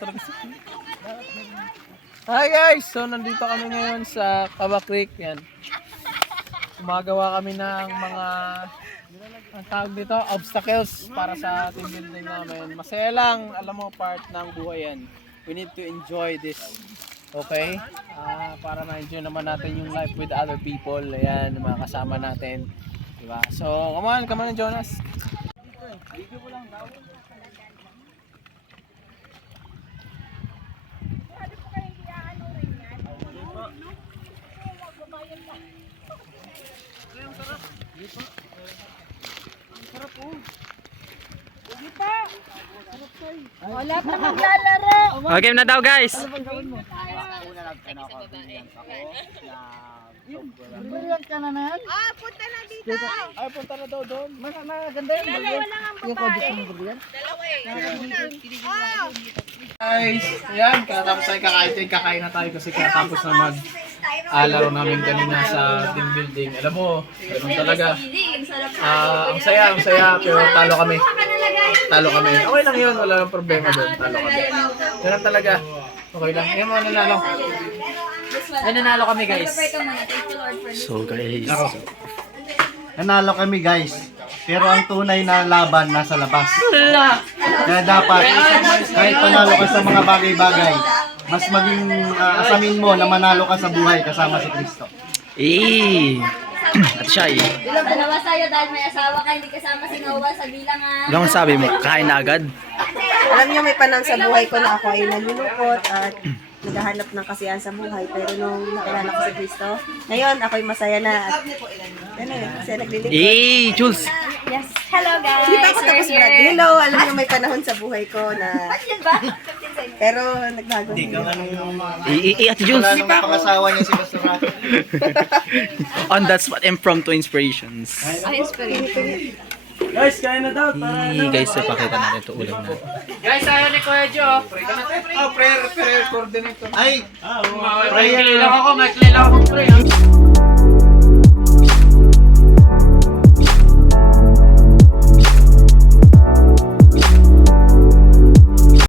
talaga sa... Hi guys! So nandito kami ngayon sa Kawa Creek. Yan. Gumagawa kami ng mga ang tawag dito, obstacles para sa team building namin. Masaya lang, alam mo, part ng buhay yan. We need to enjoy this. Okay? Para ma-enjoy naman natin yung life with other people. Ayan, mga kasama natin. Diba? So, come on Jonas. Video mo lang daw. Wala pa maglalaro. Okay na daw guys. Brilliant ka na yan? Punta na dito. Ay, punta na daw doon. Maganda yun. Dalawa lang ang Yung babae. condition mo brilliant? Dalawa eh. Guys, ayan, katapos tayo kakain na tayo kasi katapos na laro namin kanina sa team building. Alam mo, ganun talaga. Ang saya, pero talo kami. Okay lang yun, wala nang problema doon. Talo kami. Ganun talaga. Okay lang. Ngayon mga nanalo. Nanalo kami guys. So guys. Nanalo kami guys. Pero ang tunay na laban nasa labas. Kaya dapat kahit panalo ka sa mga bagay-bagay, mas maging asamin mo na manalo ka sa buhay kasama si Kristo. At siya Dalawa sa'yo dahil may asawa ka, hindi kasama si Noah sa bilangan. Anong sabi mo? Kain na agad? Alam niyo, may panahon sa buhay ko na ako ay nalulungkot at naghahanap ng kasiyahan sa buhay. Pero nung nakilala ko si Kristo, ngayon ako'y masaya na at ano yun, kasi naglilingkod. Jules! Yes. Hello guys. Hindi pa ako tapos brad. Hello, alam niyo may panahon sa buhay ko na pero nagbago. Hindi ka Ate Jules! Wala nung pangasawa niya si Pastor Rafi. On that spot, impromptu inspirations. Guys, kain na daw. Guys, pakita natin ito ulam na. Guys, ayaw ni Kuya Jo. Prayer coordinator. Ay! May kilala ako, pre.